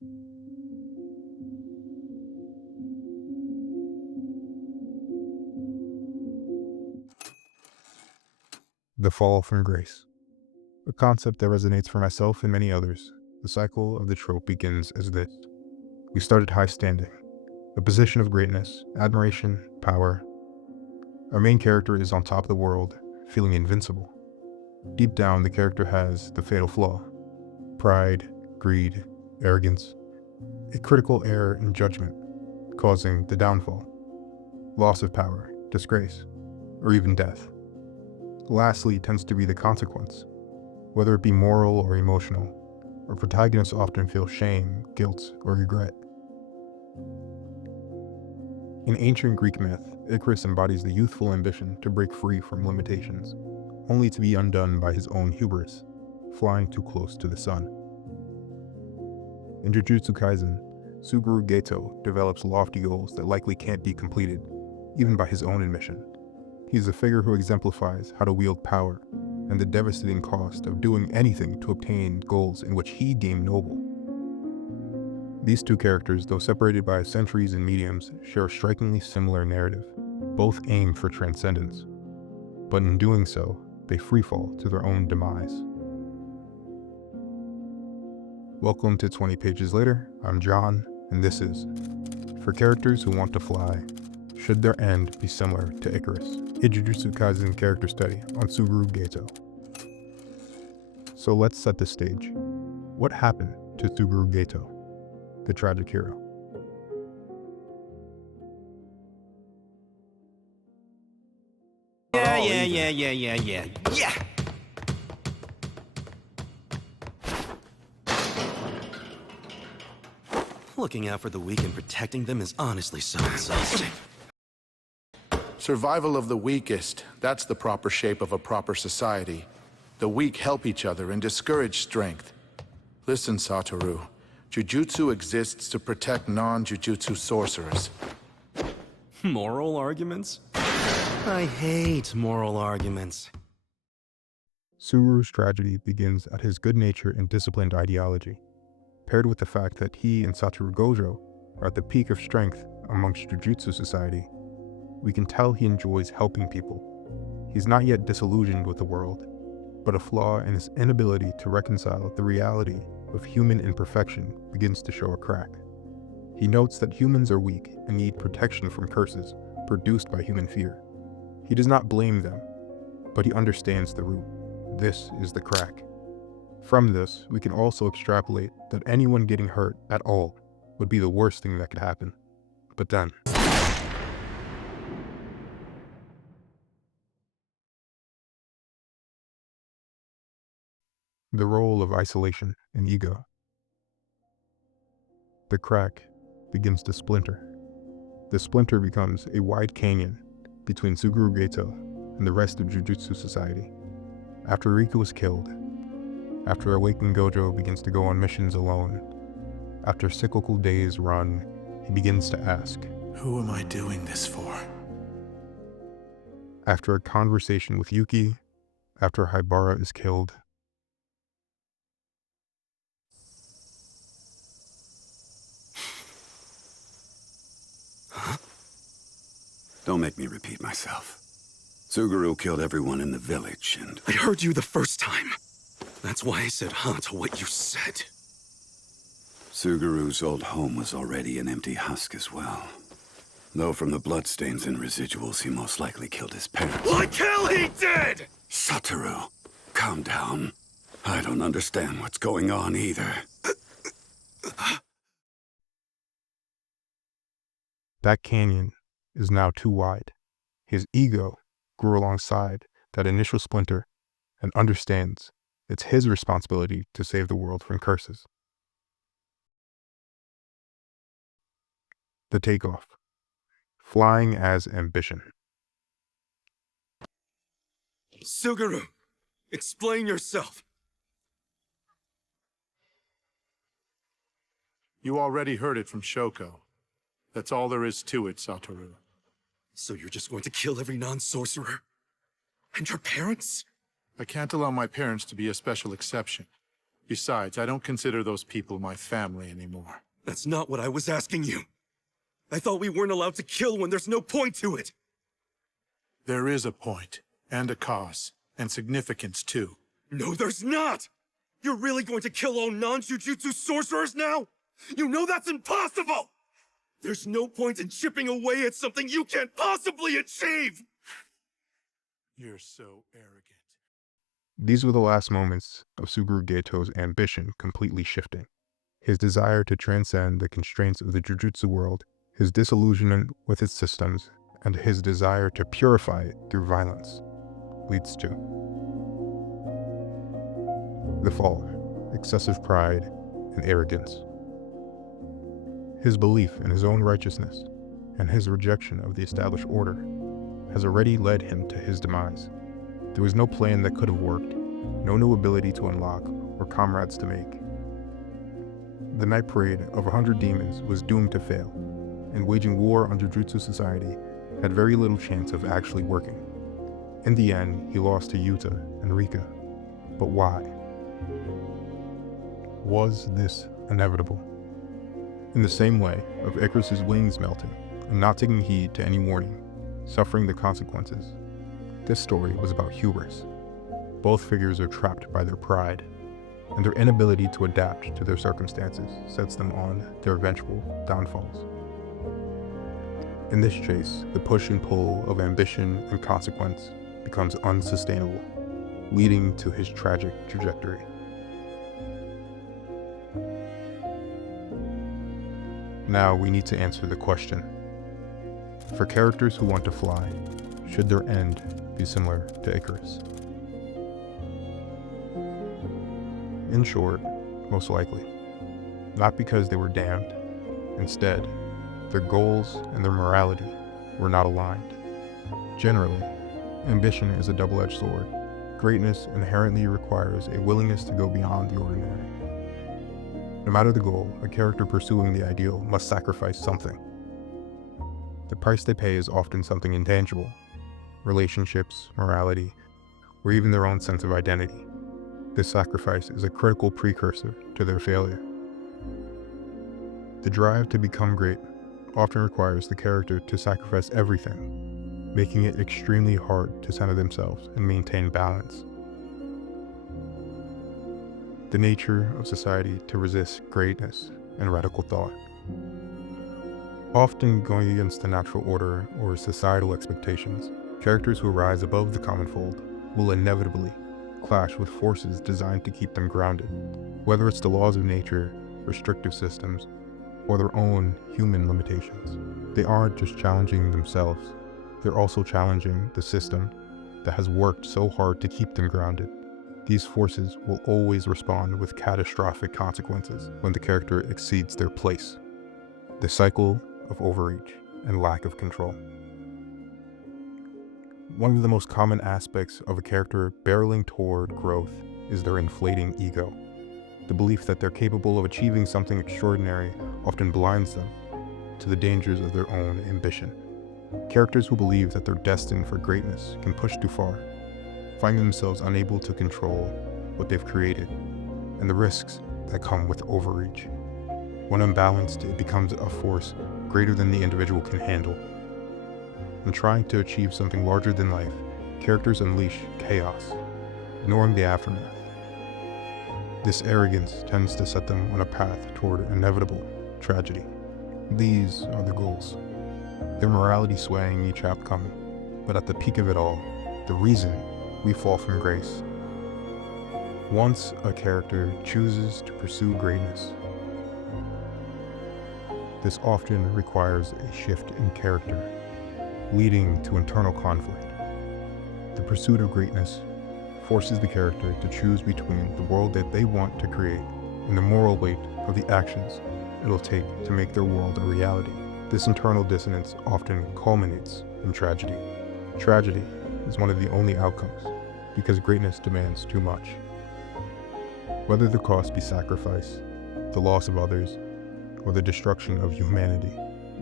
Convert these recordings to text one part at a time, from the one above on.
The fall from grace. A concept that resonates for myself and many others. The cycle of the trope begins as this. We started high standing, a position of greatness, admiration, power. Our main character is on top of the world, feeling invincible. Deep down, the character has the fatal flaw. Pride, greed, arrogance, a critical error in judgment, causing the downfall, loss of power, disgrace, or even death. Lastly tends to be the consequence, whether it be moral or emotional. Our protagonists often feel shame, guilt, or regret. In ancient Greek myth, Icarus embodies the youthful ambition to break free from limitations, only to be undone by his own hubris, flying too close to the sun. In Jujutsu Kaisen, Suguru Geto develops lofty goals that likely can't be completed, even by his own admission. He's a figure who exemplifies how to wield power and the devastating cost of doing anything to obtain goals in which he deemed noble. These two characters, though separated by centuries and mediums, share a strikingly similar narrative. Both aim for transcendence, but in doing so, they freefall to their own demise. Welcome to 20 Pages Later. I'm John, and this is For Characters Who Want to Fly, Should Their End Be Similar to Icarus? A Jujutsu Kaisen character study on Suguru Geto. So let's set the stage. What happened to Suguru Geto, the tragic hero? Yeah. Looking out for the weak and protecting them is honestly so exhausting. Survival of the weakest. That's the proper shape of a proper society. The weak help each other and discourage strength. Listen, Satoru. Jujutsu exists to protect non-jujutsu sorcerers. Moral arguments? I hate moral arguments. Suguru's tragedy begins at his good nature and disciplined ideology, paired with the fact that he and Satoru Gojo are at the peak of strength amongst Jujutsu society. We can tell he enjoys helping people. He's not yet disillusioned with the world, but a flaw in his inability to reconcile the reality of human imperfection begins to show a crack. He notes that humans are weak and need protection from curses produced by human fear. He does not blame them, but he understands the root. This is the crack. From this, we can also extrapolate that anyone getting hurt at all would be the worst thing that could happen. But then, the role of isolation and ego. The crack begins to splinter. The splinter becomes a wide canyon between Suguru Geto and the rest of Jujutsu society. After Riku is killed, after Awakened Gojo begins to go on missions alone, after cyclical days run, he begins to ask, Who am I doing this for? After a conversation with Yuki, after Haibara is killed, Don't make me repeat myself. Suguru killed everyone in the village, and... I heard you the first time. That's why I said huh to what you said. Suguru's old home was already an empty husk as well. Though from the bloodstains and residuals, he most likely killed his parents. Like hell he did! Satoru, calm down. I don't understand what's going on either. that canyon is now too wide. His ego grew alongside that initial splinter and understands it's his responsibility to save the world from curses. The Takeoff. Flying as ambition. Suguru, explain yourself. You already heard it from Shoko. That's all there is to it, Satoru. So you're just going to kill every non-sorcerer? And your parents? I can't allow my parents to be a special exception. Besides, I don't consider those people my family anymore. That's not what I was asking you. I thought we weren't allowed to kill when there's no point to it. There is a point, and a cause, and significance too. No, there's not! You're really going to kill all non-jujutsu sorcerers now? You know that's impossible! There's no point in chipping away at something you can't possibly achieve! You're so arrogant. These were the last moments of Sugurugeto's ambition completely shifting. His desire to transcend the constraints of the jujutsu world, his disillusionment with its systems, and his desire to purify it through violence leads to the fall, excessive pride, and arrogance. His belief in his own righteousness and his rejection of the established order has already led him to his demise. There was no plan that could have worked, no new ability to unlock or comrades to make. The night parade of 100 demons was doomed to fail, and waging war on Jujutsu society had very little chance of actually working. In the end, he lost to Yuta and Rika. But why? Was this inevitable? In the same way of Icarus's wings melting and not taking heed to any warning, suffering the consequences, this story was about hubris. Both figures are trapped by their pride, and their inability to adapt to their circumstances sets them on their eventual downfalls. In this chase, the push and pull of ambition and consequence becomes unsustainable, leading to his tragic trajectory. Now we need to answer the question: for characters who want to fly, should their end be similar to Icarus? In short, most likely. Not because they were damned. Instead, their goals and their morality were not aligned. Generally, ambition is a double-edged sword. Greatness inherently requires a willingness to go beyond the ordinary. No matter the goal, a character pursuing the ideal must sacrifice something. The price they pay is often something intangible: relationships, morality, or even their own sense of identity. This sacrifice is a critical precursor to their failure. The drive to become great often requires the character to sacrifice everything, making it extremely hard to center themselves and maintain balance. The nature of society to resist greatness and radical thought. Often going against the natural order or societal expectations, characters who rise above the common fold will inevitably clash with forces designed to keep them grounded, whether it's the laws of nature, restrictive systems, or their own human limitations. They aren't just challenging themselves, they're also challenging the system that has worked so hard to keep them grounded. These forces will always respond with catastrophic consequences when the character exceeds their place. The cycle of overreach and lack of control. One of the most common aspects of a character barreling toward growth is their inflating ego. The belief that they're capable of achieving something extraordinary often blinds them to the dangers of their own ambition. Characters who believe that they're destined for greatness can push too far, finding themselves unable to control what they've created, and the risks that come with overreach. When unbalanced, it becomes a force greater than the individual can handle. In trying to achieve something larger than life, characters unleash chaos, ignoring the aftermath. This arrogance tends to set them on a path toward inevitable tragedy. These are the goals, their morality swaying each outcome, but at the peak of it all, the reason we fall from grace. Once a character chooses to pursue greatness, this often requires a shift in character, leading to internal conflict. The pursuit of greatness forces the character to choose between the world that they want to create and the moral weight of the actions it'll take to make their world a reality. This internal dissonance often culminates in tragedy. Tragedy is one of the only outcomes because greatness demands too much. Whether the cost be sacrifice, the loss of others, or the destruction of humanity,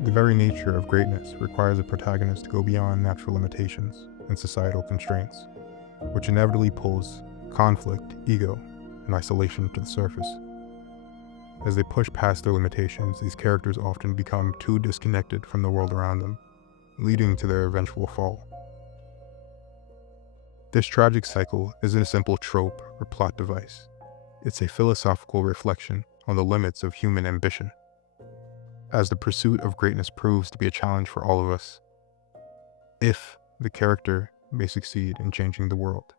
the very nature of greatness requires a protagonist to go beyond natural limitations and societal constraints, which inevitably pulls conflict, ego, and isolation to the surface. As they push past their limitations, these characters often become too disconnected from the world around them, leading to their eventual fall. This tragic cycle isn't a simple trope or plot device. It's a philosophical reflection on the limits of human ambition. As the pursuit of greatness proves to be a challenge for all of us, if the character may succeed in changing the world,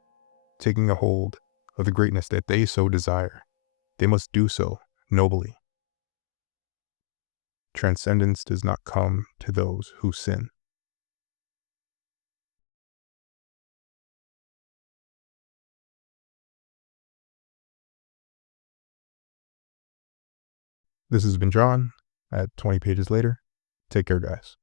taking a hold of the greatness that they so desire, they must do so nobly. Transcendence does not come to those who sin. This has been John at 20 Pages Later. Take care, guys.